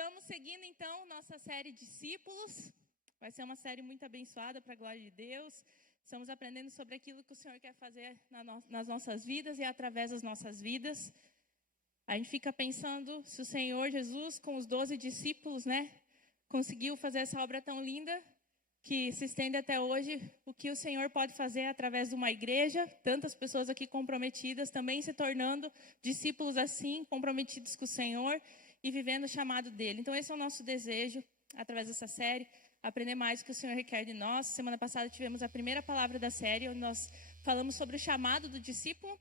Estamos seguindo, então, nossa série Discípulos. Vai ser uma série muito abençoada para a glória de Deus. Estamos aprendendo sobre aquilo que o Senhor quer fazer nas nossas vidas e através das nossas vidas. A gente fica pensando se o Senhor Jesus, com os 12 discípulos, conseguiu fazer essa obra tão linda que se estende até hoje, o que o Senhor pode fazer através de uma igreja, tantas pessoas aqui comprometidas, também se tornando discípulos assim, comprometidos com o Senhor e vivendo o chamado dele. Então esse é o nosso desejo, através dessa série, aprender mais o que o Senhor requer de nós. Semana passada tivemos a primeira palavra da série, onde nós falamos sobre o chamado do discípulo,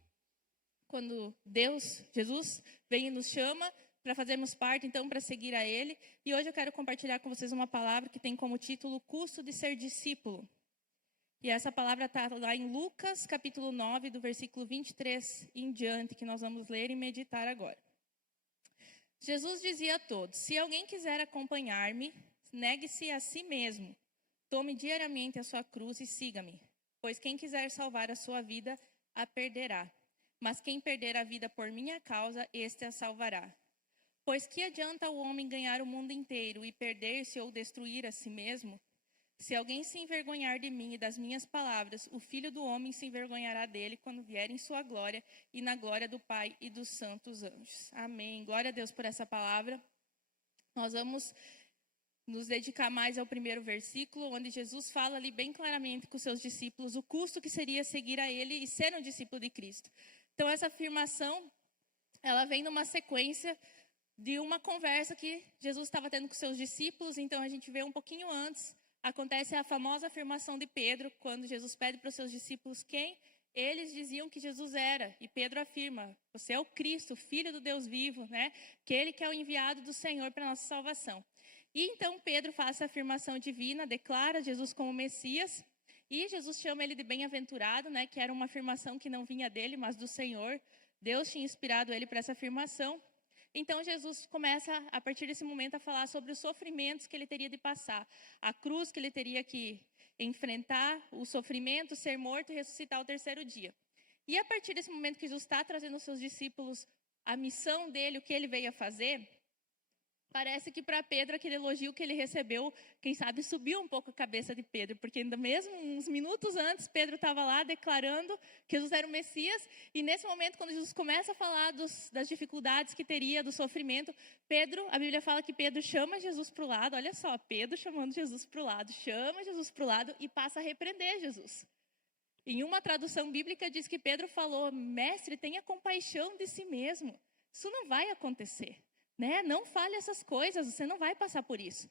quando Deus, Jesus, vem e nos chama para fazermos parte, então, para seguir a Ele. E hoje eu quero compartilhar com vocês uma palavra que tem como título o custo de ser discípulo. E essa palavra está lá em Lucas, capítulo 9, do versículo 23 em diante, que nós vamos ler e meditar agora. Jesus dizia a todos: se alguém quiser acompanhar-me, negue-se a si mesmo. Tome diariamente a sua cruz e siga-me. Pois quem quiser salvar a sua vida, a perderá. Mas quem perder a vida por minha causa, este a salvará. Pois que adianta o homem ganhar o mundo inteiro e perder-se ou destruir a si mesmo? Se alguém se envergonhar de mim e das minhas palavras, o Filho do Homem se envergonhará dele quando vier em sua glória e na glória do Pai e dos santos anjos. Amém. Glória a Deus por essa palavra. Nós vamos nos dedicar mais ao primeiro versículo, onde Jesus fala ali bem claramente com os seus discípulos o custo que seria seguir a ele e ser um discípulo de Cristo. Então essa afirmação, ela vem numa sequência de uma conversa que Jesus estava tendo com seus discípulos. Então a gente vê um pouquinho antes, acontece a famosa afirmação de Pedro, quando Jesus pede para os seus discípulos quem eles diziam que Jesus era. E Pedro afirma: você é o Cristo, o Filho do Deus vivo, aquele que é o enviado do Senhor para a nossa salvação. E então Pedro faz essa afirmação divina, declara Jesus como Messias, e Jesus chama ele de bem-aventurado, que era uma afirmação que não vinha dele, mas do Senhor. Deus tinha inspirado ele para essa afirmação. Então Jesus começa, a partir desse momento, a falar sobre os sofrimentos que ele teria de passar. A cruz que ele teria que enfrentar, o sofrimento, ser morto e ressuscitar ao terceiro dia. E a partir desse momento que Jesus está trazendo aos seus discípulos a missão dele, o que ele veio a fazer, parece que para Pedro aquele elogio que ele recebeu, quem sabe, subiu um pouco a cabeça de Pedro. Porque ainda mesmo uns minutos antes, Pedro estava lá declarando que Jesus era o Messias. E nesse momento, quando Jesus começa a falar das dificuldades que teria, do sofrimento, Pedro, a Bíblia fala que Pedro chama Jesus para o lado. Olha só, Pedro chamando Jesus para o lado, chama Jesus para o lado e passa a repreender Jesus. Em uma tradução bíblica diz que Pedro falou: mestre, tenha compaixão de si mesmo. Isso não vai acontecer. Não fale essas coisas, você não vai passar por isso.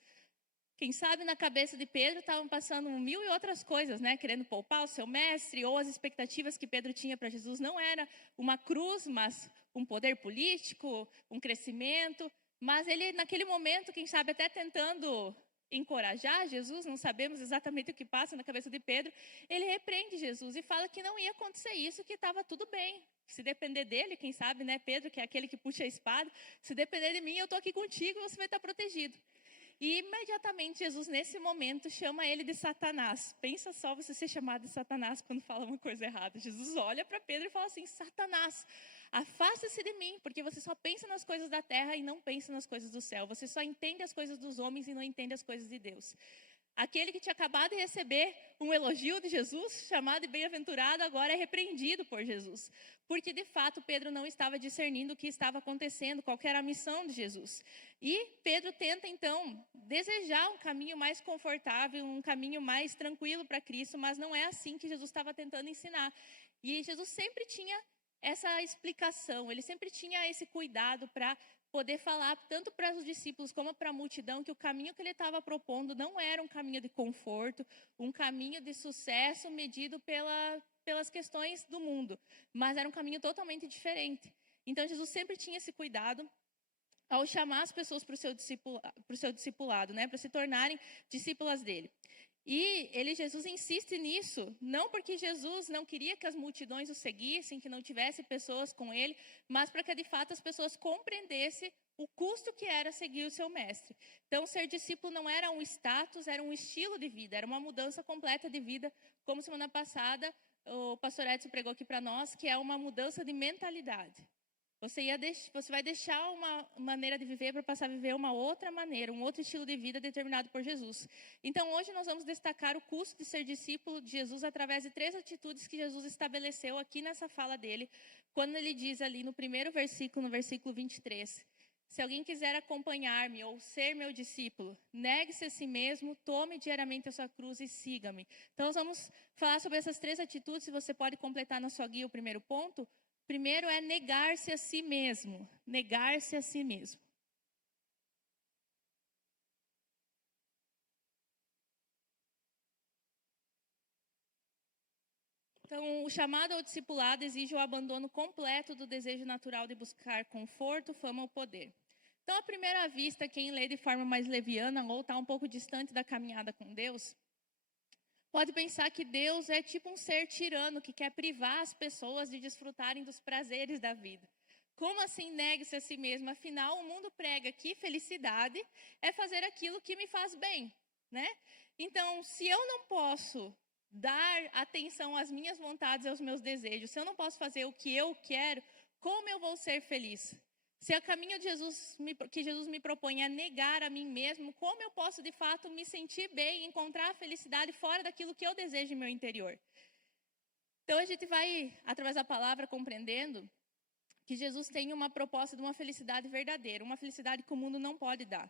Quem sabe na cabeça de Pedro estavam passando mil e outras coisas, querendo poupar o seu mestre, ou as expectativas que Pedro tinha para Jesus não era uma cruz, mas um poder político, um crescimento. Mas ele, naquele momento, quem sabe até tentando encorajar Jesus, não sabemos exatamente o que passa na cabeça de Pedro, ele repreende Jesus e fala que não ia acontecer isso, que estava tudo bem. Se depender dele, quem sabe, Pedro, que é aquele que puxa a espada, se depender de mim, eu estou aqui contigo e você vai estar protegido. E imediatamente Jesus, nesse momento, chama ele de Satanás. Pensa só você ser chamado de Satanás quando fala uma coisa errada. Jesus olha para Pedro e fala assim: Satanás, afasta-se de mim, porque você só pensa nas coisas da terra e não pensa nas coisas do céu. Você só entende as coisas dos homens e não entende as coisas de Deus. Aquele que tinha acabado de receber um elogio de Jesus, chamado de bem-aventurado, agora é repreendido por Jesus. Porque, de fato, Pedro não estava discernindo o que estava acontecendo, qual era a missão de Jesus. E Pedro tenta, então, desejar um caminho mais confortável, um caminho mais tranquilo para Cristo, mas não é assim que Jesus estava tentando ensinar. E Jesus sempre tinha essa explicação, ele sempre tinha esse cuidado para poder falar tanto para os discípulos como para a multidão que o caminho que ele estava propondo não era um caminho de conforto, um caminho de sucesso medido pelas questões do mundo, mas era um caminho totalmente diferente. Então Jesus sempre tinha esse cuidado ao chamar as pessoas para o seu discipulado, para se tornarem discípulas dele. E Jesus insiste nisso, não porque Jesus não queria que as multidões o seguissem, que não tivesse pessoas com ele, mas para que de fato as pessoas compreendessem o custo que era seguir o seu mestre. Então ser discípulo não era um status, era um estilo de vida, era uma mudança completa de vida, como semana passada o pastor Edson pregou aqui para nós, que é uma mudança de mentalidade. Você vai deixar uma maneira de viver para passar a viver uma outra maneira, um outro estilo de vida determinado por Jesus. Então, hoje nós vamos destacar o custo de ser discípulo de Jesus através de 3 atitudes que Jesus estabeleceu aqui nessa fala dele, quando ele diz ali no primeiro versículo, no versículo 23, se alguém quiser acompanhar-me ou ser meu discípulo, negue-se a si mesmo, tome diariamente a sua cruz e siga-me. Então, nós vamos falar sobre essas 3 atitudes, se você pode completar na sua guia o primeiro ponto. Primeiro é negar-se a si mesmo. Negar-se a si mesmo. Então, o chamado ao discipulado exige o abandono completo do desejo natural de buscar conforto, fama ou poder. Então, à primeira vista, quem lê de forma mais leviana ou está um pouco distante da caminhada com Deus, pode pensar que Deus é tipo um ser tirano que quer privar as pessoas de desfrutarem dos prazeres da vida. Como assim negue-se a si mesmo? Afinal, o mundo prega que felicidade é fazer aquilo que me faz bem, né? Então, se eu não posso dar atenção às minhas vontades e aos meus desejos, se eu não posso fazer o que eu quero, como eu vou ser feliz? Se o caminho que Jesus me propõe é negar a mim mesmo, como eu posso de fato me sentir bem, encontrar a felicidade fora daquilo que eu desejo em meu interior? Então a gente vai, através da palavra, compreendendo que Jesus tem uma proposta de uma felicidade verdadeira, uma felicidade que o mundo não pode dar.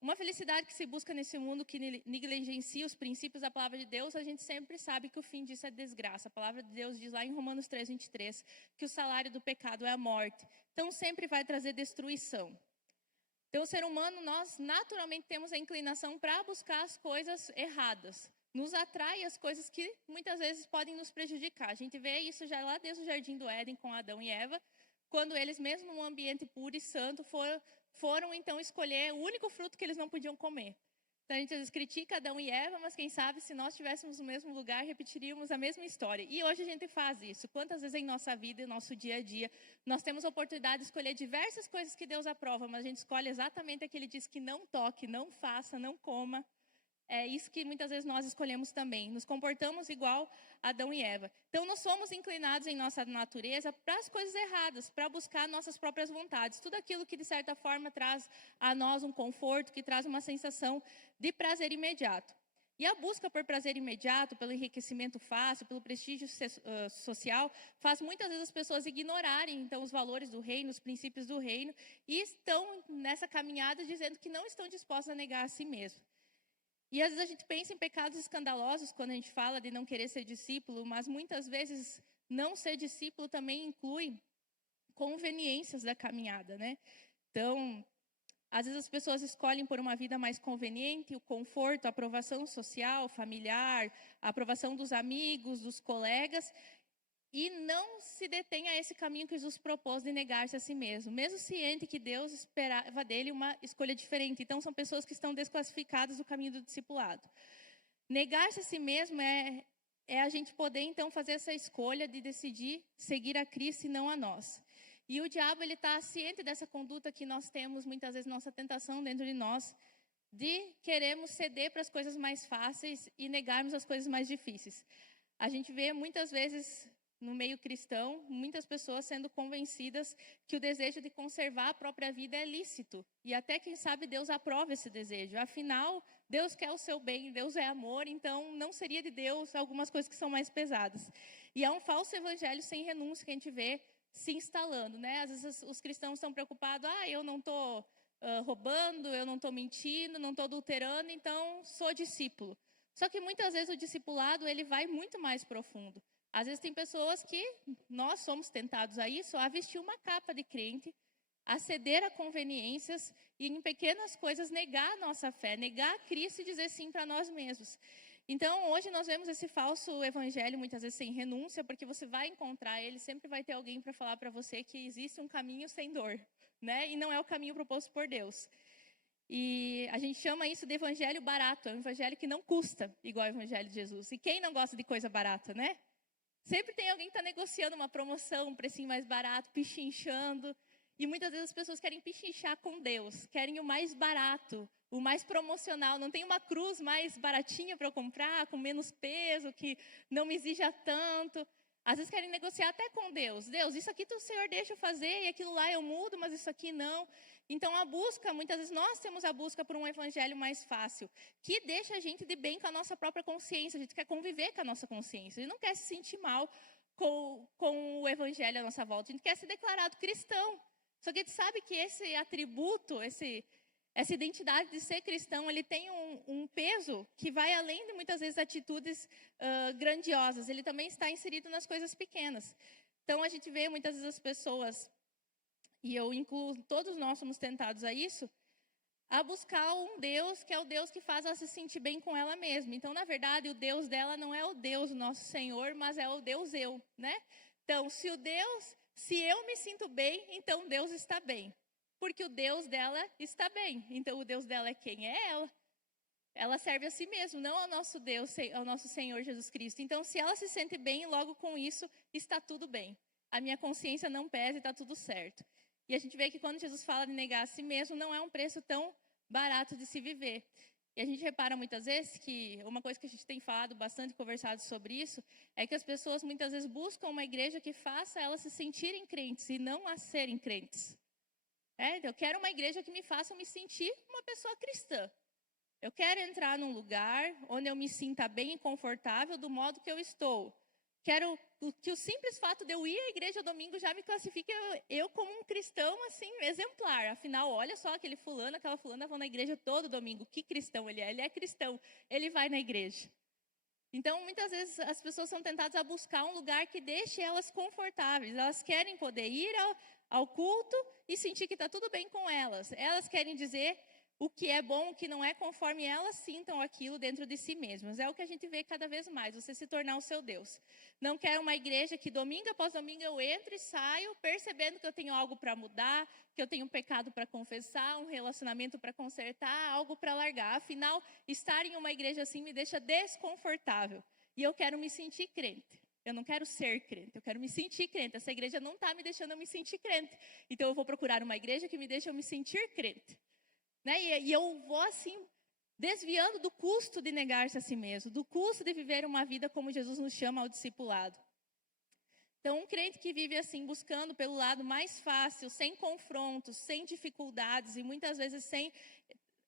Uma felicidade que se busca nesse mundo que negligencia os princípios da palavra de Deus, a gente sempre sabe que o fim disso é desgraça. A palavra de Deus diz lá em Romanos 3:23 que o salário do pecado é a morte. Então sempre vai trazer destruição. Então o ser humano, nós naturalmente temos a inclinação para buscar as coisas erradas. Nos atrai as coisas que muitas vezes podem nos prejudicar. A gente vê isso já lá desde o Jardim do Éden com Adão e Eva, quando eles, mesmo num ambiente puro e santo, foram então escolher o único fruto que eles não podiam comer. Então a gente às vezes critica Adão e Eva, mas quem sabe se nós estivéssemos no mesmo lugar, repetiríamos a mesma história. E hoje a gente faz isso. Quantas vezes em nossa vida, em nosso dia a dia, nós temos a oportunidade de escolher diversas coisas que Deus aprova, mas a gente escolhe exatamente aquele que diz que não toque, não faça, não coma. É isso que muitas vezes nós escolhemos também. Nos comportamos igual Adão e Eva. Então, nós somos inclinados em nossa natureza para as coisas erradas, para buscar nossas próprias vontades. Tudo aquilo que, de certa forma, traz a nós um conforto, que traz uma sensação de prazer imediato. E a busca por prazer imediato, pelo enriquecimento fácil, pelo prestígio social, faz muitas vezes as pessoas ignorarem, então, os valores do reino, os princípios do reino, e estão nessa caminhada dizendo que não estão dispostos a negar a si mesmos. E às vezes a gente pensa em pecados escandalosos quando a gente fala de não querer ser discípulo, mas muitas vezes não ser discípulo também inclui conveniências da caminhada, né? Então, às vezes as pessoas escolhem por uma vida mais conveniente, o conforto, a aprovação social, familiar, a aprovação dos amigos, dos colegas, e não se detém a esse caminho que Jesus propôs de negar-se a si mesmo, mesmo ciente que Deus esperava dele uma escolha diferente. Então, são pessoas que estão desclassificadas do caminho do discipulado. Negar-se a si mesmo é a gente poder, então, fazer essa escolha de decidir seguir a Cristo e não a nós. E o diabo, ele está ciente dessa conduta que nós temos, muitas vezes, nossa tentação dentro de nós, de queremos ceder para as coisas mais fáceis e negarmos as coisas mais difíceis. A gente vê, muitas vezes, no meio cristão, muitas pessoas sendo convencidas que o desejo de conservar a própria vida é lícito. E até, quem sabe, Deus aprova esse desejo. Afinal, Deus quer o seu bem, Deus é amor, então não seria de Deus algumas coisas que são mais pesadas. E é um falso evangelho sem renúncia que a gente vê se instalando, né? Às vezes os cristãos estão preocupados, eu não estou roubando, eu não estou mentindo, não estou adulterando, então sou discípulo. Só que muitas vezes o discipulado, ele vai muito mais profundo. Às vezes tem pessoas que nós somos tentados a isso, a vestir uma capa de crente, a ceder a conveniências e em pequenas coisas negar a nossa fé, negar a Cristo e dizer sim para nós mesmos. Então, hoje nós vemos esse falso evangelho, muitas vezes sem renúncia, porque você vai encontrar ele, sempre vai ter alguém para falar para você que existe um caminho sem dor, né? E não é o caminho proposto por Deus. E a gente chama isso de evangelho barato, é um evangelho que não custa igual ao evangelho de Jesus. E quem não gosta de coisa barata, né? Sempre tem alguém que está negociando uma promoção, um precinho mais barato, pichinchando. E muitas vezes as pessoas querem pichinchar com Deus, querem o mais barato, o mais promocional. Não tem uma cruz mais baratinha para eu comprar, com menos peso, que não me exija tanto. Às vezes querem negociar até com Deus. Deus, isso aqui o Senhor deixa eu fazer e aquilo lá eu mudo, mas isso aqui não. Então a busca, muitas vezes nós temos a busca por um evangelho mais fácil, que deixa a gente de bem com a nossa própria consciência. A gente quer conviver com a nossa consciência. A gente não quer se sentir mal com o evangelho à nossa volta. A gente quer ser declarado cristão. Só que a gente sabe que esse atributo, essa identidade de ser cristão, ele tem um peso que vai além de muitas vezes atitudes grandiosas. Ele também está inserido nas coisas pequenas. Então a gente vê muitas vezes as pessoas, e eu incluo, todos nós somos tentados a isso, a buscar um Deus que é o Deus que faz ela se sentir bem com ela mesma. Então, na verdade, o Deus dela não é o Deus nosso Senhor, mas é o Deus eu, né? Então, se eu me sinto bem, então Deus está bem. Porque o Deus dela está bem. Então, o Deus dela é quem? É ela. Ela serve a si mesma, não ao nosso Deus, ao nosso Senhor Jesus Cristo. Então, se ela se sente bem, logo com isso, está tudo bem. A minha consciência não pesa e está tudo certo. E a gente vê que quando Jesus fala de negar a si mesmo, não é um preço tão barato de se viver. E a gente repara muitas vezes que uma coisa que a gente tem falado bastante, conversado sobre isso, é que as pessoas muitas vezes buscam uma igreja que faça elas se sentirem crentes e não a serem crentes. Eu quero uma igreja que me faça me sentir uma pessoa cristã. Eu quero entrar num lugar onde eu me sinta bem e confortável do modo que eu estou. Quero que o simples fato de eu ir à igreja domingo já me classifique eu como um cristão assim exemplar. Afinal, olha só, aquele fulano, aquela fulana vão na igreja todo domingo. Que cristão ele é? Ele é cristão, ele vai na igreja. Então, muitas vezes as pessoas são tentadas a buscar um lugar que deixe elas confortáveis. Elas querem poder ir ao culto e sentir que está tudo bem com elas. Elas querem dizer o que é bom, o que não é, conforme elas sintam aquilo dentro de si mesmas. É o que a gente vê cada vez mais, você se tornar o seu Deus. Não quero uma igreja que domingo após domingo eu entro e saio, percebendo que eu tenho algo para mudar, que eu tenho um pecado para confessar, um relacionamento para consertar, algo para largar. Afinal, estar em uma igreja assim me deixa desconfortável. E eu quero me sentir crente. Eu não quero ser crente, eu quero me sentir crente. Essa igreja não está me deixando eu me sentir crente. Então eu vou procurar uma igreja que me deixe eu me sentir crente. Né? E eu vou assim, desviando do custo de negar-se a si mesmo, do custo de viver uma vida como Jesus nos chama ao discipulado. Então, um crente que vive assim, buscando pelo lado mais fácil, sem confrontos, sem dificuldades e muitas vezes sem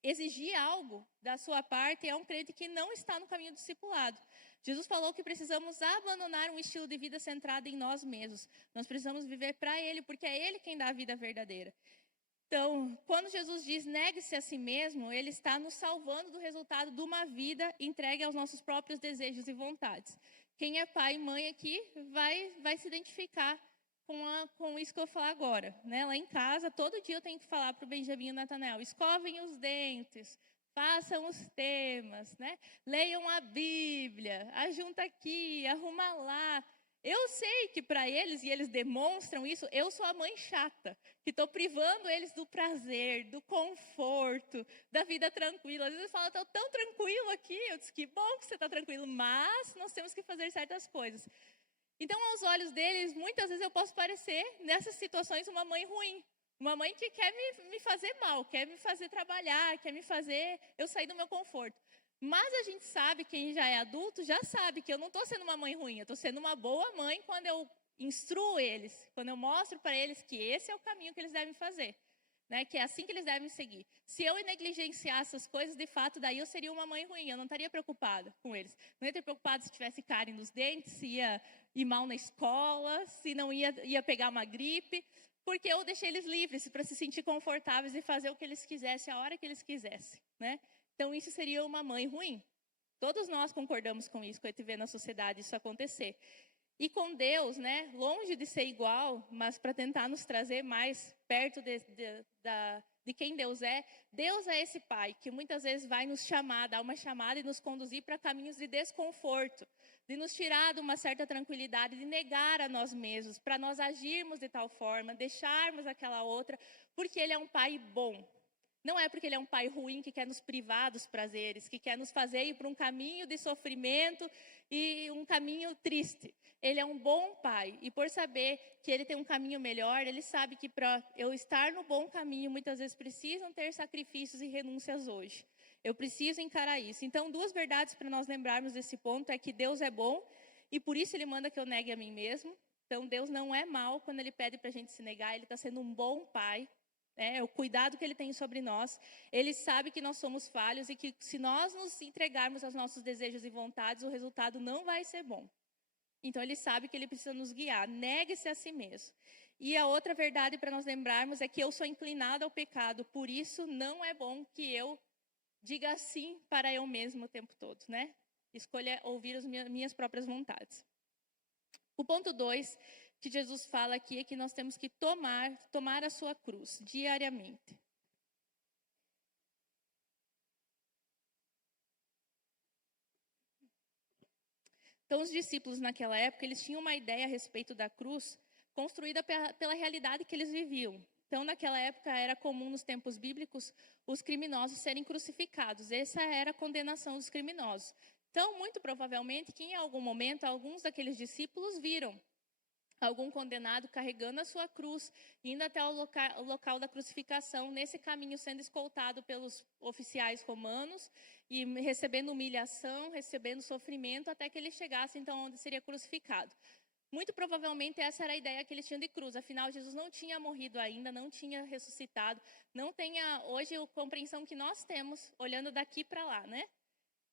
exigir algo da sua parte, é um crente que não está no caminho do discipulado. Jesus falou que precisamos abandonar um estilo de vida centrado em nós mesmos. Nós precisamos viver para Ele, porque é Ele quem dá a vida verdadeira. Então, quando Jesus diz negue-se a si mesmo, Ele está nos salvando do resultado de uma vida entregue aos nossos próprios desejos e vontades. Quem é pai e mãe aqui vai se identificar com isso que eu vou falar agora. Né? Lá em casa, todo dia eu tenho que falar para o Benjamin e o Nathanael, escovem os dentes, façam os temas, né? Leiam a Bíblia, ajunta aqui, arruma lá. Eu sei que para eles, e eles demonstram isso, eu sou a mãe chata, que estou privando eles do prazer, do conforto, da vida tranquila. Às vezes eles falam, estou tão tranquilo aqui. Eu disse, que bom que você está tranquilo, mas nós temos que fazer certas coisas. Então, aos olhos deles, muitas vezes eu posso parecer, nessas situações, uma mãe ruim. Uma mãe que quer me fazer mal, quer me fazer trabalhar, quer me fazer eu sair do meu conforto. Mas a gente sabe, quem já é adulto, já sabe que eu não estou sendo uma mãe ruim. Eu estou sendo uma boa mãe quando eu instruo eles, quando eu mostro para eles que esse é o caminho que eles devem fazer. Né? Que é assim que eles devem seguir. Se eu negligenciar essas coisas, de fato, daí eu seria uma mãe ruim. Eu não estaria preocupada com eles. Não ia ter preocupada se tivesse cárie nos dentes, se ia ir mal na escola, se não ia pegar uma gripe. Porque eu deixei eles livres para se sentir confortáveis e fazer o que eles quisessem, a hora que eles quisessem. Né? Então, isso seria uma mãe ruim. Todos nós concordamos com isso, quando a gente vê na sociedade isso acontecer. E com Deus, né, longe de ser igual, mas para tentar nos trazer mais perto de quem Deus é esse Pai que muitas vezes vai nos chamar, dar uma chamada e nos conduzir para caminhos de desconforto, de nos tirar de uma certa tranquilidade, de negar a nós mesmos, para nós agirmos de tal forma, deixarmos aquela outra, porque Ele é um Pai bom. Não é porque Ele é um pai ruim que quer nos privar dos prazeres, que quer nos fazer ir para um caminho de sofrimento e um caminho triste. Ele é um bom pai. E por saber que Ele tem um caminho melhor, Ele sabe que para eu estar no bom caminho, muitas vezes precisam ter sacrifícios e renúncias hoje. Eu preciso encarar isso. Então, duas verdades para nós lembrarmos desse ponto é que Deus é bom e por isso ele manda que eu negue a mim mesmo. Então, Deus não é mau quando ele pede para a gente se negar, ele está sendo um bom pai. É o cuidado que ele tem sobre nós. Ele sabe que nós somos falhos e que se nós nos entregarmos aos nossos desejos e vontades, o resultado não vai ser bom. Então, ele sabe que ele precisa nos guiar. Negue-se a si mesmo. E a outra verdade para nós lembrarmos é que eu sou inclinado ao pecado. Por isso, não é bom que eu diga sim para eu mesmo o tempo todo, né? Escolha ouvir as minhas próprias vontades. O ponto 2 que Jesus fala aqui é que nós temos que tomar a sua cruz diariamente. Então, os discípulos naquela época, eles tinham uma ideia a respeito da cruz construída pela realidade que eles viviam. Então, naquela época, era comum nos tempos bíblicos os criminosos serem crucificados. Essa era a condenação dos criminosos. Então, muito provavelmente, que em algum momento, alguns daqueles discípulos viram algum condenado carregando a sua cruz, indo até o local da crucificação, nesse caminho sendo escoltado pelos oficiais romanos e recebendo humilhação, recebendo sofrimento, até que ele chegasse, então, onde seria crucificado. Muito provavelmente essa era a ideia que eles tinham de cruz, afinal, Jesus não tinha morrido ainda, não tinha ressuscitado, não tem hoje a compreensão que nós temos, olhando daqui para lá, né?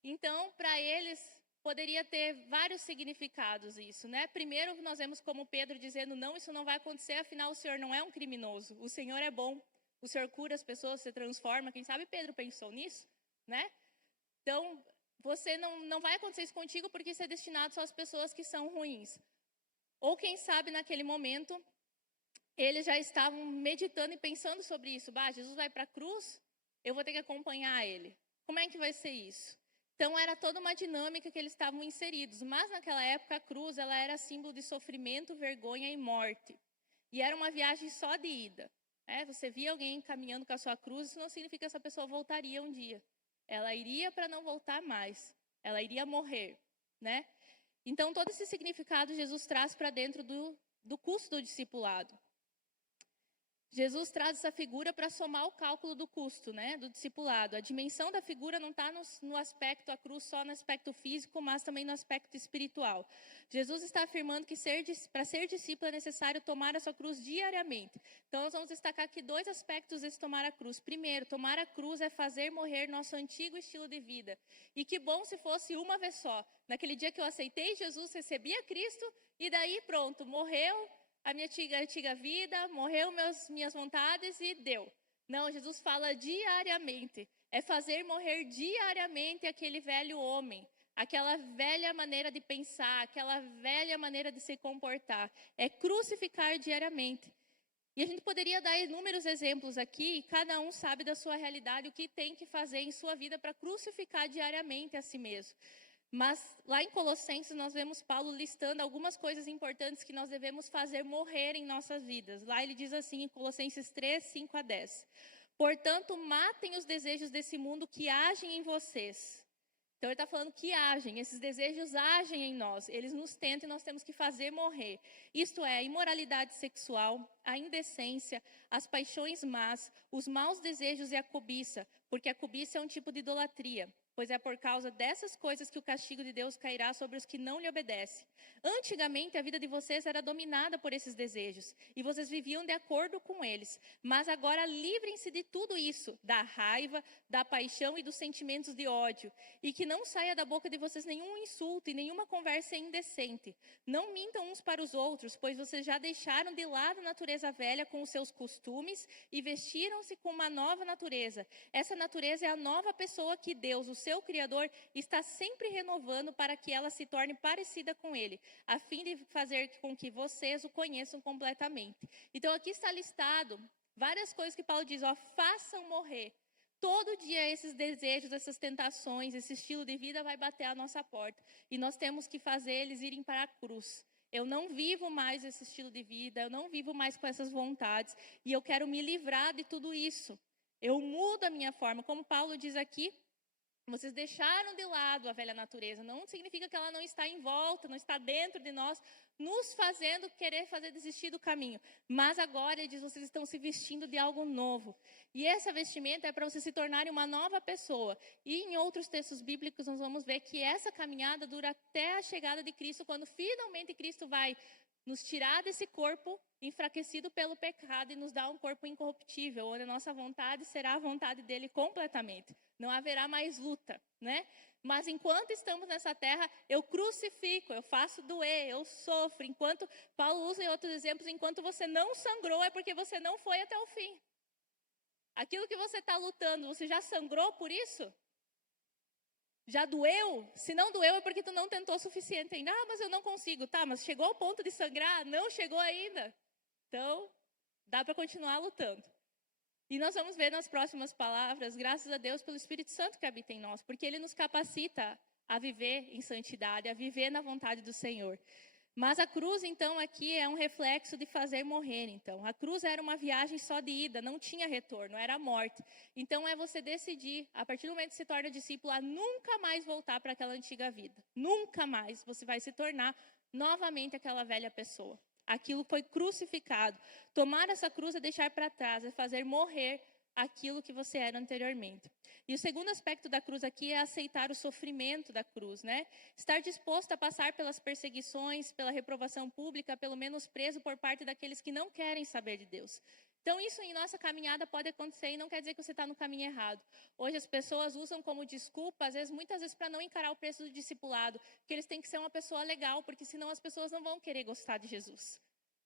Então, para eles, poderia ter vários significados isso, né? Primeiro, nós vemos como Pedro dizendo, não, isso não vai acontecer, afinal o Senhor não é um criminoso, o Senhor é bom, o Senhor cura as pessoas, se transforma, quem sabe Pedro pensou nisso, né? Então, você não vai acontecer isso contigo porque isso é destinado só às pessoas que são ruins. Ou quem sabe naquele momento, eles já estavam meditando e pensando sobre isso, Jesus vai para a cruz, eu vou ter que acompanhar ele. Como é que vai ser isso? Então, era toda uma dinâmica que eles estavam inseridos. Mas, naquela época, a cruz ela era símbolo de sofrimento, vergonha e morte. E era uma viagem só de ida. Você via alguém caminhando com a sua cruz, isso não significa que essa pessoa voltaria um dia. Ela iria para não voltar mais. Ela iria morrer, né? Então, todo esse significado Jesus traz para dentro do custo do discipulado. Jesus traz essa figura para somar o cálculo do custo, né, do discipulado. A dimensão da figura não está no aspecto, a cruz só no aspecto físico, mas também no aspecto espiritual. Jesus está afirmando que para ser discípulo é necessário tomar a sua cruz diariamente. Então, nós vamos destacar aqui 2 aspectos desse tomar a cruz. Primeiro, tomar a cruz é fazer morrer nosso antigo estilo de vida. E que bom se fosse uma vez só. Naquele dia que eu aceitei Jesus, recebi a Cristo, e daí pronto, morreu a minha antiga vida, morreu minhas vontades e deu. Não, Jesus fala diariamente. É fazer morrer diariamente aquele velho homem, aquela velha maneira de pensar, aquela velha maneira de se comportar. É crucificar diariamente. E a gente poderia dar inúmeros exemplos aqui, e cada um sabe da sua realidade, o que tem que fazer em sua vida para crucificar diariamente a si mesmo. Mas lá em Colossenses nós vemos Paulo listando algumas coisas importantes que nós devemos fazer morrer em nossas vidas. Lá ele diz assim em Colossenses 3, 5 a 10. Portanto, matem os desejos desse mundo que agem em vocês. Então ele está falando que agem, esses desejos agem em nós, eles nos tentam e nós temos que fazer morrer. Isto é, a imoralidade sexual, a indecência, as paixões más, os maus desejos e a cobiça, porque a cobiça é um tipo de idolatria. Pois é por causa dessas coisas que o castigo de Deus cairá sobre os que não lhe obedecem. Antigamente, a vida de vocês era dominada por esses desejos, e vocês viviam de acordo com eles. Mas agora livrem-se de tudo isso, da raiva, da paixão e dos sentimentos de ódio, e que não saia da boca de vocês nenhum insulto e nenhuma conversa indecente. Não mintam uns para os outros, pois vocês já deixaram de lado a natureza velha com os seus costumes e vestiram-se com uma nova natureza. Essa natureza é a nova pessoa que Deus, o seu Criador, está sempre renovando para que ela se torne parecida com Ele, a fim de fazer com que vocês o conheçam completamente. Então, aqui está listado várias coisas que Paulo diz, façam morrer. Todo dia esses desejos, essas tentações, esse estilo de vida vai bater à nossa porta. E nós temos que fazer eles irem para a cruz. Eu não vivo mais esse estilo de vida, eu não vivo mais com essas vontades. E eu quero me livrar de tudo isso. Eu mudo a minha forma. Como Paulo diz aqui, Vocês deixaram de lado a velha natureza. Não significa que ela não está em volta, não está dentro de nós, nos fazendo querer fazer desistir do caminho. Mas agora, ele diz, vocês estão se vestindo de algo novo. E essa vestimenta é para vocês se tornarem uma nova pessoa. E em outros textos bíblicos nós vamos ver que essa caminhada dura até a chegada de Cristo, quando finalmente Cristo vai nos tirar desse corpo enfraquecido pelo pecado e nos dar um corpo incorruptível, onde a nossa vontade será a vontade dele completamente. Não haverá mais luta, né? Mas enquanto estamos nessa terra, eu crucifico, eu faço doer, eu sofro. Enquanto, Paulo usa em outros exemplos, enquanto você não sangrou, é porque você não foi até o fim. Aquilo que você está lutando, você já sangrou por isso? Já doeu? Se não doeu é porque tu não tentou o suficiente ainda. Ah, mas eu não consigo. Tá, mas chegou ao ponto de sangrar? Não chegou ainda. Então, dá para continuar lutando. E nós vamos ver nas próximas palavras, graças a Deus pelo Espírito Santo que habita em nós, porque ele nos capacita a viver em santidade, a viver na vontade do Senhor. Mas a cruz, então, aqui é um reflexo de fazer morrer, então. A cruz era uma viagem só de ida, não tinha retorno, era a morte. Então, é você decidir, a partir do momento que se torna discípulo, a nunca mais voltar para aquela antiga vida. Nunca mais você vai se tornar novamente aquela velha pessoa. Aquilo foi crucificado. Tomar essa cruz é deixar para trás, é fazer morrer aquilo que você era anteriormente. E o segundo aspecto da cruz aqui é aceitar o sofrimento da cruz, né? Estar disposto a passar pelas perseguições, pela reprovação pública, pelo menosprezo por parte daqueles que não querem saber de Deus. Então, isso em nossa caminhada pode acontecer e não quer dizer que você está no caminho errado. Hoje as pessoas usam como desculpa, muitas vezes para não encarar o preço do discipulado, que eles têm que ser uma pessoa legal, porque senão as pessoas não vão querer gostar de Jesus.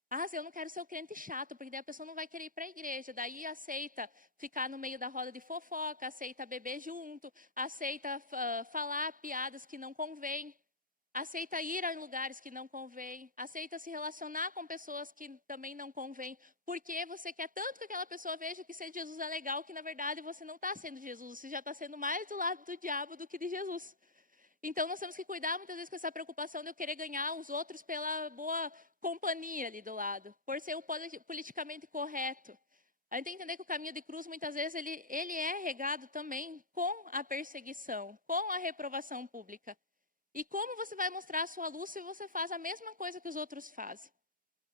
Ah, eu não quero ser o crente chato, porque daí a pessoa não vai querer ir para a igreja. Daí aceita ficar no meio da roda de fofoca, aceita beber junto, aceita falar piadas que não convém, aceita ir a lugares que não convém, aceita se relacionar com pessoas que também não convém, porque você quer tanto que aquela pessoa veja que ser de Jesus é legal, que na verdade você não está sendo Jesus, você já está sendo mais do lado do diabo do que de Jesus. Então, nós temos que cuidar muitas vezes com essa preocupação de eu querer ganhar os outros pela boa companhia ali do lado, por ser o politicamente correto. A gente tem que entender que o caminho de cruz, muitas vezes, ele é regado também com a perseguição, com a reprovação pública. E como você vai mostrar a sua luz se você faz a mesma coisa que os outros fazem?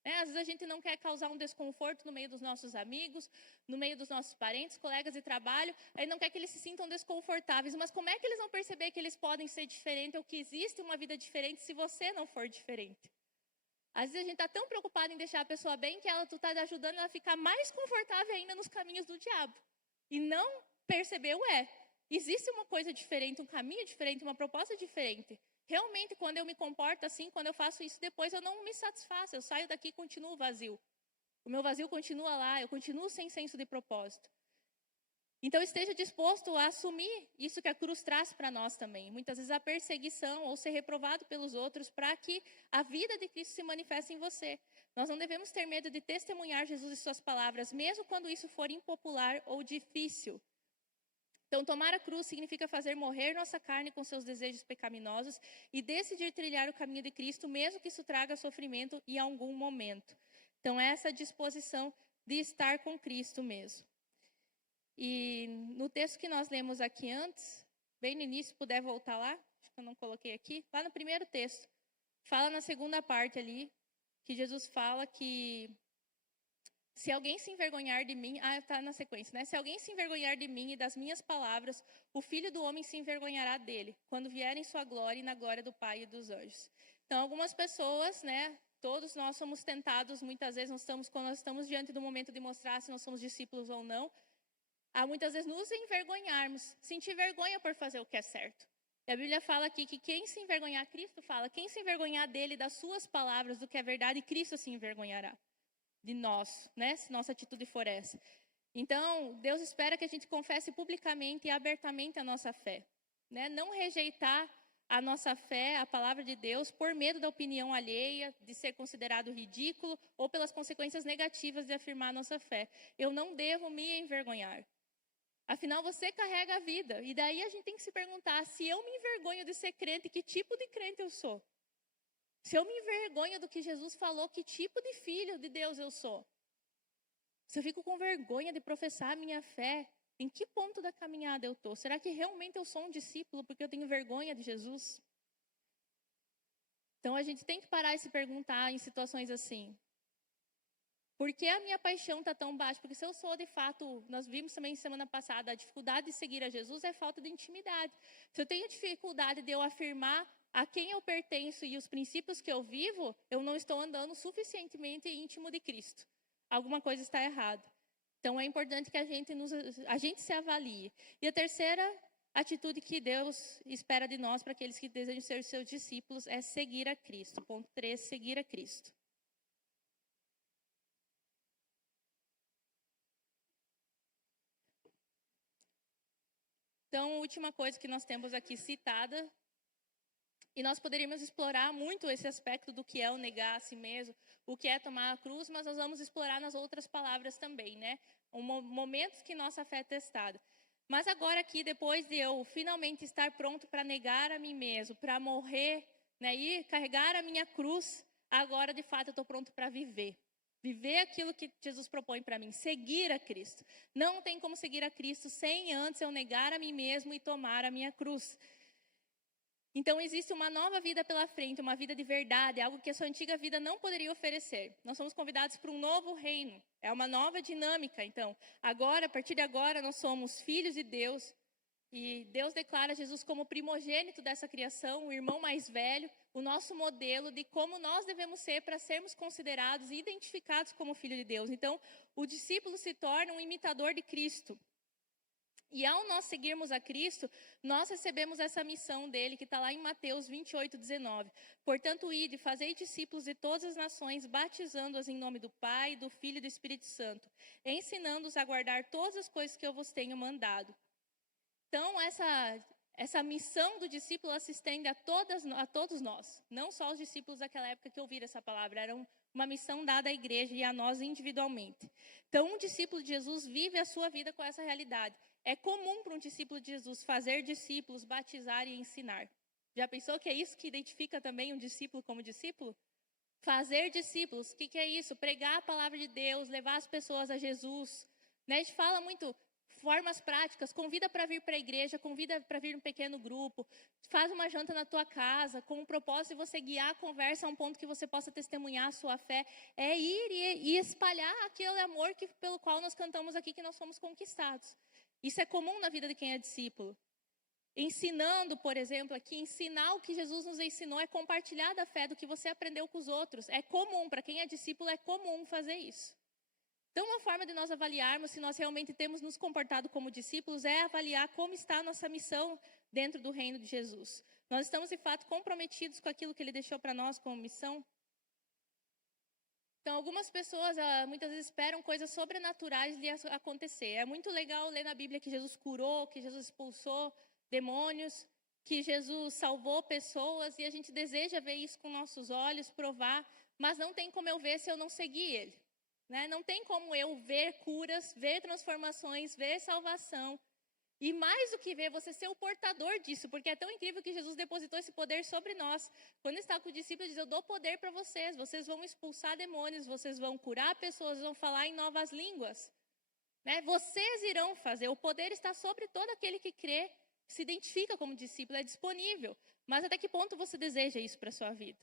Às vezes a gente não quer causar um desconforto no meio dos nossos amigos, no meio dos nossos parentes, colegas de trabalho, aí não quer que eles se sintam desconfortáveis, mas como é que eles vão perceber que eles podem ser diferentes ou que existe uma vida diferente se você não for diferente? Às vezes a gente está tão preocupado em deixar a pessoa bem que tu está ajudando ela a ficar mais confortável ainda nos caminhos do diabo. E não percebeu, existe uma coisa diferente, um caminho diferente, uma proposta diferente. Realmente, quando eu me comporto assim, quando eu faço isso, depois eu não me satisfaço. Eu saio daqui e continuo vazio. O meu vazio continua lá, eu continuo sem senso de propósito. Então, esteja disposto a assumir isso que a cruz traz para nós também. Muitas vezes a perseguição ou ser reprovado pelos outros para que a vida de Cristo se manifeste em você. Nós não devemos ter medo de testemunhar Jesus e suas palavras, mesmo quando isso for impopular ou difícil. Então, tomar a cruz significa fazer morrer nossa carne com seus desejos pecaminosos e decidir trilhar o caminho de Cristo, mesmo que isso traga sofrimento em algum momento. Então, essa disposição de estar com Cristo mesmo. E no texto que nós lemos aqui antes, bem no início, puder voltar lá, acho que eu não coloquei aqui, lá no primeiro texto, fala na segunda parte ali, que Jesus fala que se alguém se envergonhar de mim, está na sequência, né? Se alguém se envergonhar de mim e das minhas palavras, o Filho do Homem se envergonhará dele, quando vier em sua glória e na glória do Pai e dos anjos. Então, algumas pessoas, né? Todos nós somos tentados, muitas vezes quando nós estamos diante do momento de mostrar se nós somos discípulos ou não, a muitas vezes nos envergonharmos, sentir vergonha por fazer o que é certo. E a Bíblia fala aqui que quem se envergonhar, Cristo fala, quem se envergonhar dele, das suas palavras, do que é verdade, Cristo se envergonhará de nós, né? Se nossa atitude for essa. Então, Deus espera que a gente confesse publicamente e abertamente a nossa fé, né? Não rejeitar a nossa fé, a palavra de Deus, por medo da opinião alheia, de ser considerado ridículo ou pelas consequências negativas de afirmar a nossa fé. Eu não devo me envergonhar. Afinal, você carrega a vida. E daí a gente tem que se perguntar, se eu me envergonho de ser crente, que tipo de crente eu sou? Se eu me envergonho do que Jesus falou, que tipo de filho de Deus eu sou? Se eu fico com vergonha de professar a minha fé, Em que ponto da caminhada eu estou? Será que realmente eu sou um discípulo porque eu tenho vergonha de Jesus? Então, a gente tem que parar e se perguntar em situações assim. Por que a minha paixão está tão baixa? Porque se eu sou, de fato, nós vimos também semana passada, a dificuldade de seguir a Jesus é falta de intimidade. Se eu tenho dificuldade de eu afirmar a quem eu pertenço e os princípios que eu vivo, eu não estou andando suficientemente íntimo de Cristo. Alguma coisa está errada. Então, é importante que a gente se avalie. E a terceira atitude que Deus espera de nós, para aqueles que desejam ser seus discípulos, é seguir a Cristo. Ponto 3, seguir a Cristo. Então, a última coisa que nós temos aqui citada, e nós poderíamos explorar muito esse aspecto do que é o negar a si mesmo, o que é tomar a cruz, mas nós vamos explorar nas outras palavras também, né? Momentos que nossa fé é testada. Mas agora aqui, depois de eu finalmente estar pronto para negar a mim mesmo, para morrer, né, e carregar a minha cruz, agora de fato eu estou pronto para viver. Viver aquilo que Jesus propõe para mim, seguir a Cristo. Não tem como seguir a Cristo sem antes eu negar a mim mesmo e tomar a minha cruz. Então, existe uma nova vida pela frente, uma vida de verdade, algo que a sua antiga vida não poderia oferecer. Nós somos convidados para um novo reino, é uma nova dinâmica. Então, agora, a partir de agora, nós somos filhos de Deus, e Deus declara Jesus como primogênito dessa criação, o irmão mais velho, o nosso modelo de como nós devemos ser para sermos considerados e identificados como filho de Deus. Então, o discípulo se torna um imitador de Cristo. E ao nós seguirmos a Cristo, nós recebemos essa missão dele, que está lá em Mateus 28, 19. Portanto, ide, fazei discípulos de todas as nações, batizando-as em nome do Pai, do Filho e do Espírito Santo, ensinando-os a guardar todas as coisas que eu vos tenho mandado. Então, essa missão do discípulo ela se estende a todos nós, não só os discípulos daquela época que ouviram essa palavra, era uma missão dada à igreja e a nós individualmente. Então, um discípulo de Jesus vive a sua vida com essa realidade. É comum para um discípulo de Jesus fazer discípulos, batizar e ensinar. Já pensou que é isso que identifica também um discípulo como discípulo? Fazer discípulos, o que é isso? Pregar a palavra de Deus, levar as pessoas a Jesus. Né? A gente fala muito formas práticas, convida para vir para a igreja, convida para vir um pequeno grupo, faz uma janta na tua casa, com o propósito de você guiar a conversa a um ponto que você possa testemunhar a sua fé, é ir e espalhar aquele amor pelo qual nós cantamos aqui, que nós fomos conquistados. Isso é comum na vida de quem é discípulo. Ensinando, por exemplo, aqui, ensinar o que Jesus nos ensinou é compartilhar da fé do que você aprendeu com os outros. É comum, para quem é discípulo, é comum fazer isso. Então, uma forma de nós avaliarmos se nós realmente temos nos comportado como discípulos é avaliar como está a nossa missão dentro do reino de Jesus. Nós estamos, de fato, comprometidos com aquilo que Ele deixou para nós como missão? Então, algumas pessoas muitas vezes esperam coisas sobrenaturais de acontecer. É muito legal ler na Bíblia que Jesus curou, que Jesus expulsou demônios, que Jesus salvou pessoas, e a gente deseja ver isso com nossos olhos, provar, mas não tem como eu ver se eu não seguir Ele. Né? Não tem como eu ver curas, ver transformações, ver salvação. E mais do que ver, você ser o portador disso, porque é tão incrível que Jesus depositou esse poder sobre nós. Quando está com os discípulos, ele diz, eu dou poder para vocês, vocês vão expulsar demônios, vocês vão curar pessoas, vão falar em novas línguas. Né? Vocês irão fazer, o poder está sobre todo aquele que crê, se identifica como discípulo, é disponível. Mas até que ponto você deseja isso para a sua vida?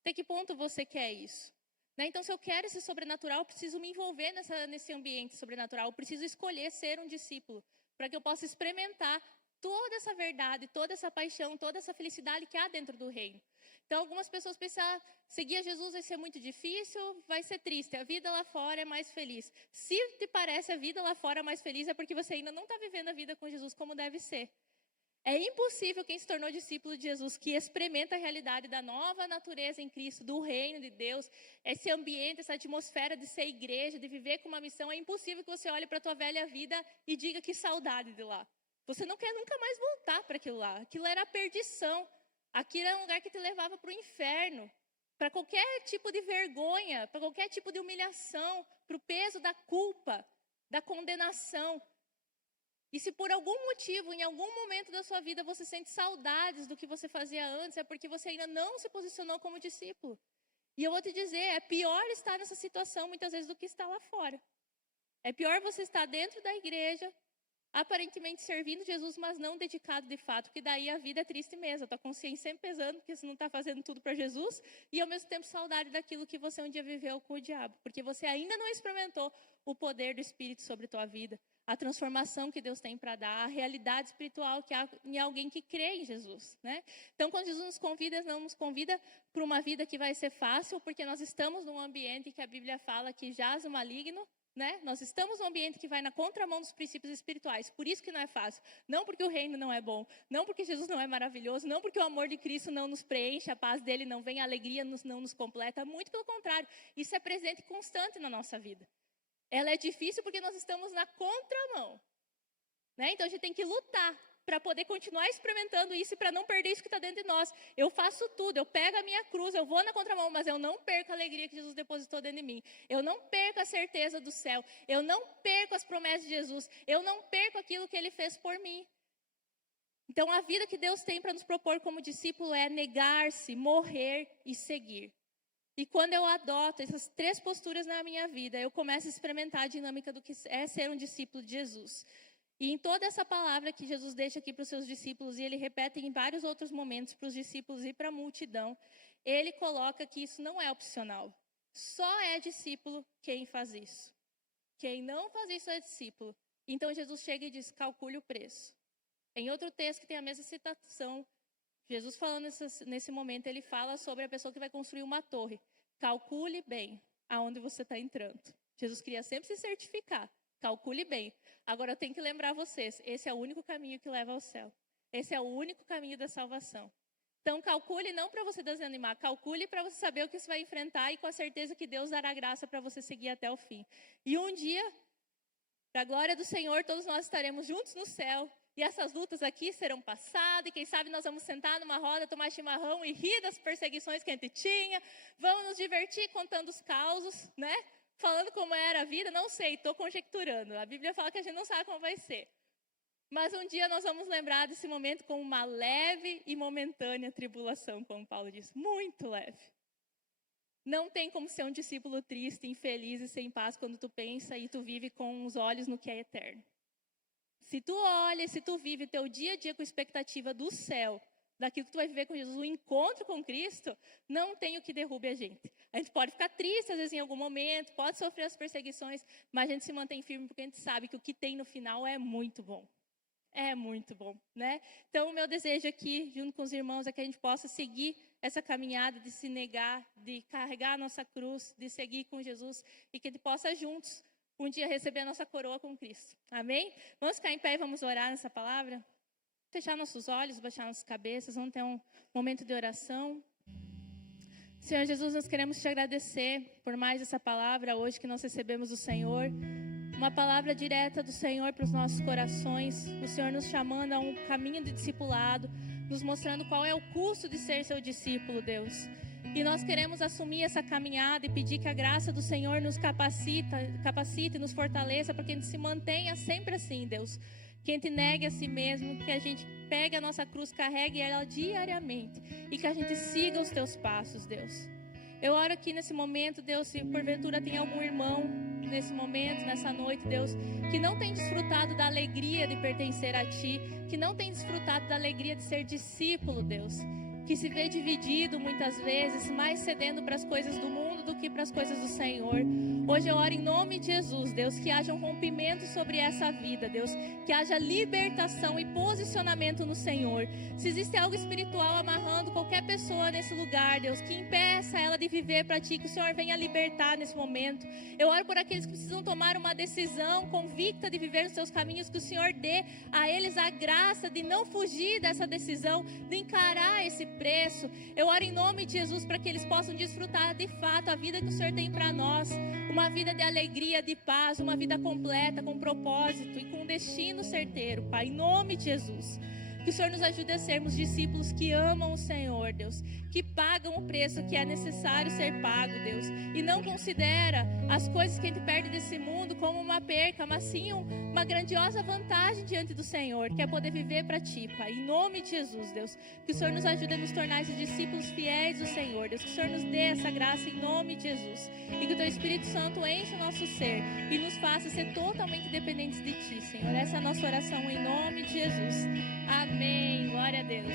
Até que ponto você quer isso? Né? Então, se eu quero esse sobrenatural, eu preciso me envolver nesse ambiente sobrenatural, eu preciso escolher ser um discípulo, para que eu possa experimentar toda essa verdade, toda essa paixão, toda essa felicidade que há dentro do reino. Então, algumas pessoas pensam, seguir a Jesus vai ser muito difícil, vai ser triste, a vida lá fora é mais feliz. Se te parece a vida lá fora mais feliz, é porque você ainda não está vivendo a vida com Jesus como deve ser. É impossível quem se tornou discípulo de Jesus, que experimenta a realidade da nova natureza em Cristo, do reino de Deus, esse ambiente, essa atmosfera de ser igreja, de viver com uma missão, é impossível que você olhe para a tua velha vida e diga que saudade de lá. Você não quer nunca mais voltar para aquilo lá. Aquilo era a perdição. Aquilo era um lugar que te levava para o inferno, para qualquer tipo de vergonha, para qualquer tipo de humilhação, para o peso da culpa, da condenação. E se por algum motivo, em algum momento da sua vida, você sente saudades do que você fazia antes, é porque você ainda não se posicionou como discípulo. E eu vou te dizer, é pior estar nessa situação muitas vezes do que estar lá fora. É pior você estar dentro da igreja, aparentemente servindo Jesus, mas não dedicado de fato, porque daí a vida é triste mesmo. A tua consciência sempre pesando, porque você não está fazendo tudo para Jesus, e ao mesmo tempo saudade daquilo que você um dia viveu com o diabo, porque você ainda não experimentou o poder do Espírito sobre a tua vida, a transformação que Deus tem para dar, a realidade espiritual que há em alguém que crê em Jesus, né? Então, quando Jesus nos convida, não nos convida para uma vida que vai ser fácil, porque nós estamos num ambiente que a Bíblia fala que jaz o maligno, né? Nós estamos num ambiente que vai na contramão dos princípios espirituais, por isso que não é fácil. Não porque o reino não é bom, não porque Jesus não é maravilhoso, não porque o amor de Cristo não nos preenche, a paz dele não vem, a alegria não nos completa, muito pelo contrário. Isso é presente e constante na nossa vida. Ela é difícil porque nós estamos na contramão, né? Então a gente tem que lutar para poder continuar experimentando isso e para não perder isso que está dentro de nós. Eu faço tudo, eu pego a minha cruz, eu vou na contramão, mas eu não perco a alegria que Jesus depositou dentro de mim. Eu não perco a certeza do céu, eu não perco as promessas de Jesus, eu não perco aquilo que Ele fez por mim. Então a vida que Deus tem para nos propor como discípulo é negar-se, morrer e seguir. E quando eu adoto essas 3 posturas na minha vida, eu começo a experimentar a dinâmica do que é ser um discípulo de Jesus. E em toda essa palavra que Jesus deixa aqui para os seus discípulos, e ele repete em vários outros momentos para os discípulos e para a multidão, ele coloca que isso não é opcional. Só é discípulo quem faz isso. Quem não faz isso é discípulo. Então Jesus chega e diz, calcule o preço. Em outro texto que tem a mesma citação, Jesus falando nesse momento, ele fala sobre a pessoa que vai construir uma torre. Calcule bem aonde você está entrando. Jesus queria sempre se certificar. Calcule bem. Agora eu tenho que lembrar vocês, esse é o único caminho que leva ao céu. Esse é o único caminho da salvação. Então calcule não para você desanimar, calcule para você saber o que você vai enfrentar e com a certeza que Deus dará graça para você seguir até o fim. E um dia, para a glória do Senhor, todos nós estaremos juntos no céu. E essas lutas aqui serão passadas, e quem sabe nós vamos sentar numa roda, tomar chimarrão e rir das perseguições que a gente tinha. Vamos nos divertir contando os causos, né? Falando como era a vida, não sei, estou conjecturando. A Bíblia fala que a gente não sabe como vai ser. Mas um dia nós vamos lembrar desse momento como uma leve e momentânea tribulação, como Paulo diz, muito leve. Não tem como ser um discípulo triste, infeliz e sem paz quando tu pensa e tu vive com os olhos no que é eterno. Se tu olha, se tu vive teu dia a dia com expectativa do céu, daquilo que tu vai viver com Jesus, o encontro com Cristo, não tem o que derrube a gente. A gente pode ficar triste, às vezes, em algum momento, pode sofrer as perseguições, mas a gente se mantém firme porque a gente sabe que o que tem no final é muito bom. É muito bom, né? Então, o meu desejo aqui, junto com os irmãos, é que a gente possa seguir essa caminhada de se negar, de carregar a nossa cruz, de seguir com Jesus e que a gente possa juntos um dia receber a nossa coroa com Cristo. Amém? Vamos ficar em pé e vamos orar nessa palavra? Fechar nossos olhos, baixar nossas cabeças, vamos ter um momento de oração. Senhor Jesus, nós queremos te agradecer por mais essa palavra hoje que nós recebemos do Senhor. Uma palavra direta do Senhor para os nossos corações. O Senhor nos chamando a um caminho de discipulado, nos mostrando qual é o custo de ser seu discípulo, Deus. E nós queremos assumir essa caminhada e pedir que a graça do Senhor nos capacite e nos fortaleça para que a gente se mantenha sempre assim, Deus. Que a gente negue a si mesmo, que a gente pegue a nossa cruz, carregue ela diariamente e que a gente siga os teus passos, Deus. Eu oro aqui nesse momento, Deus, se porventura tem algum irmão nesse momento, nessa noite, Deus, que não tem desfrutado da alegria de pertencer a Ti, que não tem desfrutado da alegria de ser discípulo, Deus, que se vê dividido muitas vezes, mais cedendo para as coisas do mundo do que para as coisas do Senhor. Hoje eu oro em nome de Jesus, Deus, que haja um rompimento sobre essa vida, Deus, que haja libertação e posicionamento no Senhor. Se existe algo espiritual amarrando qualquer pessoa nesse lugar, Deus, que impeça ela de viver para Ti, que o Senhor venha libertar nesse momento. Eu oro por aqueles que precisam tomar uma decisão convicta de viver os Seus caminhos, que o Senhor dê a eles a graça de não fugir dessa decisão, de encarar esse preço. Eu oro em nome de Jesus para que eles possam desfrutar de fato a vida que o Senhor tem para nós, uma vida de alegria, de paz, uma vida completa, com propósito e com destino certeiro, Pai, em nome de Jesus. Que o Senhor nos ajude a sermos discípulos que amam o Senhor, Deus, que pagam o preço que é necessário ser pago, Deus, e não considera as coisas que a gente perde desse mundo como uma perca, mas sim uma grandiosa vantagem diante do Senhor, que é poder viver para Ti, Pai, em nome de Jesus, Deus. Que o Senhor nos ajude a nos tornar esses discípulos fiéis do Senhor, Deus, que o Senhor nos dê essa graça em nome de Jesus, e que o Teu Espírito Santo enche o nosso ser e nos faça ser totalmente dependentes de Ti, Senhor. Essa é a nossa oração em nome de Jesus. Amém. Glória a Deus.